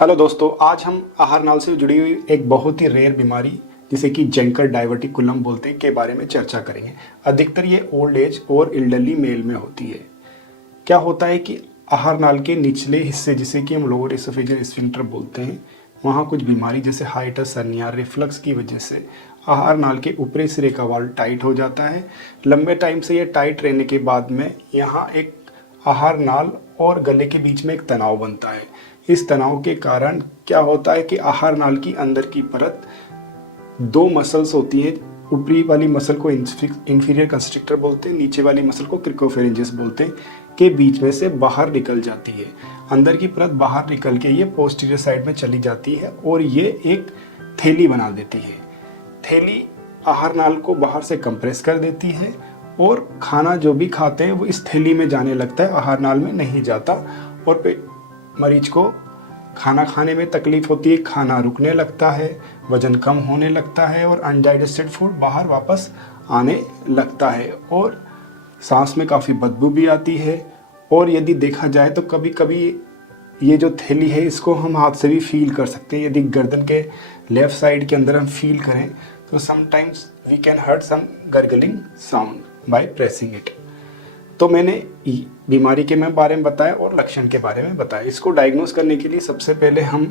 Hello दोस्तों, आज हम आहार नाल से जुड़ी हुई एक बहुत ही रेयर बीमारी जिसे कि जेंकर डाइवर्टिकुलम बोलते हैं के बारे में चर्चा करेंगे। अधिकतर ये ओल्ड एज और एल्डरली मेल में होती है। क्या होता है कि आहार नाल के निचले हिस्से जिसे कि हम लोअर एसोफेजियल स्फिंक्टर बोलते हैं, वहाँ कुछ बीमारी जैसे हाइटस हर्निया रिफ्लक्स की वजह से आहार नाल के ऊपरी सिरे का वाल्व टाइट हो जाता है। लंबे टाइम से ये टाइट रहने के बाद में यहाँ एक आहार नाल और गले के बीच में एक तनाव बनता है। इस तनाव के कारण क्या होता है कि आहार नाल की अंदर की परत दो मसल्स होती हैं। ऊपरी वाली मसल को इंफीरियर कंस्ट्रिक्टर बोलते हैं, नीचे वाली मसल को क्रिकोफेरेंजियस बोलते हैं, के बीच में से बाहर निकल जाती है। अंदर की परत बाहर निकल के ये पोस्टीरियर साइड में चली जाती है और ये एक थैली बना देती है। थैली आहार नाल को बाहर से कंप्रेस कर देती है और खाना जो भी खाते हैं वो इस थैली में जाने लगता है, आहार नाल में नहीं जाता। और मरीज को खाना खाने में तकलीफ होती है, खाना रुकने लगता है, वजन कम होने लगता है और अनडाइजेस्टेड फूड बाहर वापस आने लगता है और सांस में काफ़ी बदबू भी आती है। और यदि देखा जाए तो कभी कभी ये जो थैली है इसको हम हाथ से भी फील कर सकते हैं। यदि गर्दन के लेफ्ट साइड के अंदर हम फील करें तो sometimes we can hurt some gargling sound by pressing it. तो मैंने बीमारी के बारे में बताया और लक्षण के बारे में बताया। इसको डायग्नोस करने के लिए सबसे पहले हम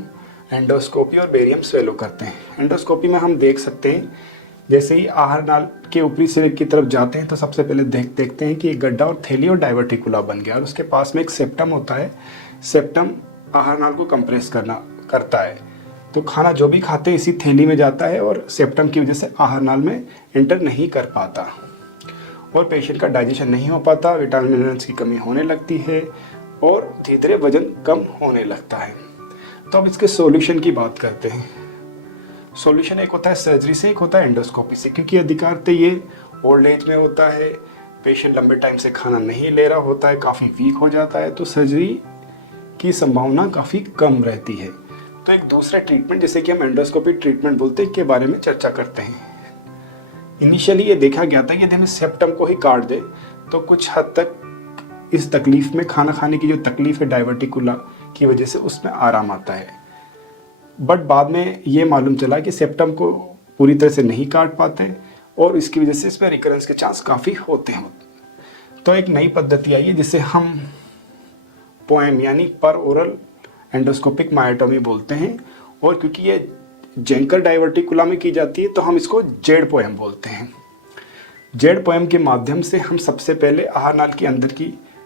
एंडोस्कोपी और बेरियम स्वेलो करते हैं। एंडोस्कोपी में हम देख सकते हैं, जैसे ही आहार नाल के ऊपरी सिरे की तरफ जाते हैं तो सबसे पहले देखते हैं कि एक गड्ढा और थैली और डाइवर्टिकुला बन गया और उसके पास में एक सेप्टम होता है। सेप्टम आहार नाल को कंप्रेस करता है, तो खाना जो भी खाते हैं इसी थैली में जाता है और सेप्टम की वजह से आहार नाल में एंटर नहीं कर पाता और पेशेंट का डाइजेशन नहीं हो पाता, विटामिन मिनरल्स की कमी होने लगती है और धीरे धीरे वजन कम होने लगता है। तो अब इसके सॉल्यूशन की बात करते हैं। सॉल्यूशन एक होता है सर्जरी से, एक होता है एंडोस्कोपी से। क्योंकि अधिकारते ये ओल्ड एज में होता है, पेशेंट लंबे टाइम से खाना नहीं ले रहा होता है, काफ़ी वीक हो जाता है, तो सर्जरी की संभावना काफ़ी कम रहती है। तो एक दूसरा ट्रीटमेंट जिसे कि हम एंडोस्कोपी ट्रीटमेंट बोलते हैं के बारे में चर्चा करते हैं। इनिशियली ये देखा गया था कि यदि हम सेप्टम को ही काट दें तो कुछ हद तक इस तकलीफ में, खाना खाने की जो तकलीफ है डाइवर्टिकुला की वजह से, उसमें आराम आता है। बट बाद में ये मालूम चला कि सेप्टम को पूरी तरह से नहीं काट पाते और इसकी वजह से इसमें रिकरेंस के चांस काफ़ी होते हैं। तो एक नई पद्धति आई है जिसे हम पोएम यानी पर ओरल एंडोस्कोपिक मायोटोमी बोलते हैं। और क्योंकि ये जेंकर डाइवर्टिकुला में की जाती है तो हम इसको जेड पोएम बोलते हैं। जेड पोएम के माध्यम से हम सबसे पहले आहार नाल की अंदर की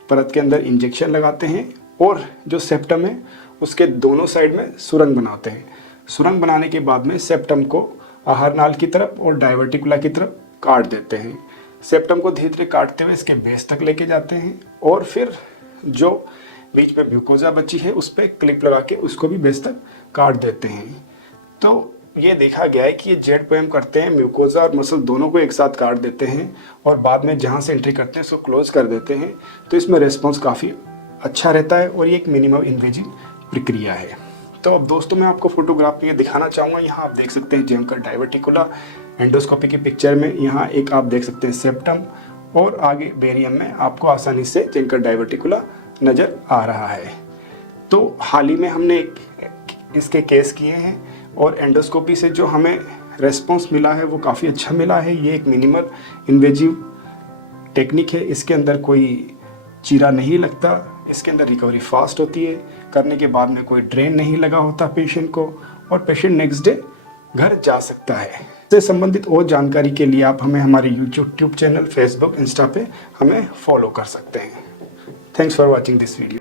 परत के अंदर इंजेक्शन लगाते हैं और जो सेप्टम है उसके दोनों साइड में सुरंग बनाते हैं। सुरंग बनाने के बाद में सेप्टम को आहार नाल की तरफ और डाइवर्टिकुला की तरफ काट देते हैं। सेप्टम को धीरे धीरे काटते हुए इसके बेस तक लेके जाते हैं और फिर जो बीच में म्यूकोजा बची है उस पर क्लिप लगा के उसको भी बेस तक काट देते हैं। तो ये देखा गया है कि ये जेड पोएम करते हैं, म्यूकोजा और मसल दोनों को एक साथ काट देते हैं और बाद में जहाँ से एंट्री करते हैं उसको क्लोज कर देते हैं। तो इसमें रिस्पॉन्स काफ़ी अच्छा रहता है और ये एक मिनिमम इन्वेजिव प्रक्रिया है। तो अब दोस्तों मैं आपको फोटोग्राफ में ये दिखाना चाहूँगा। यहाँ आप देख सकते हैं जेंकर डाइवर्टिकुला। एंडोस्कोपी की पिक्चर में यहाँ एक आप देख सकते हैं सेप्टम और आगे बेरियम में आपको आसानी से जेंकर डाइवर्टिकुला नज़र आ रहा है। तो हाल ही में हमने इसके केस किए हैं और एंडोस्कोपी से जो हमें रेस्पॉन्स मिला है वो काफ़ी अच्छा मिला है। ये एक मिनिमल इन्वेजिव टेक्निक है, इसके अंदर कोई चीरा नहीं लगता, इसके अंदर रिकवरी फास्ट होती है, करने के बाद में कोई ड्रेन नहीं लगा होता पेशेंट को और पेशेंट नेक्स्ट डे घर जा सकता है। इससे संबंधित और जानकारी के लिए आप हमें हमारे यूट्यूब चैनल, फेसबुक, इंस्टा पे हमें फॉलो कर सकते हैं। Thanks for watching this video.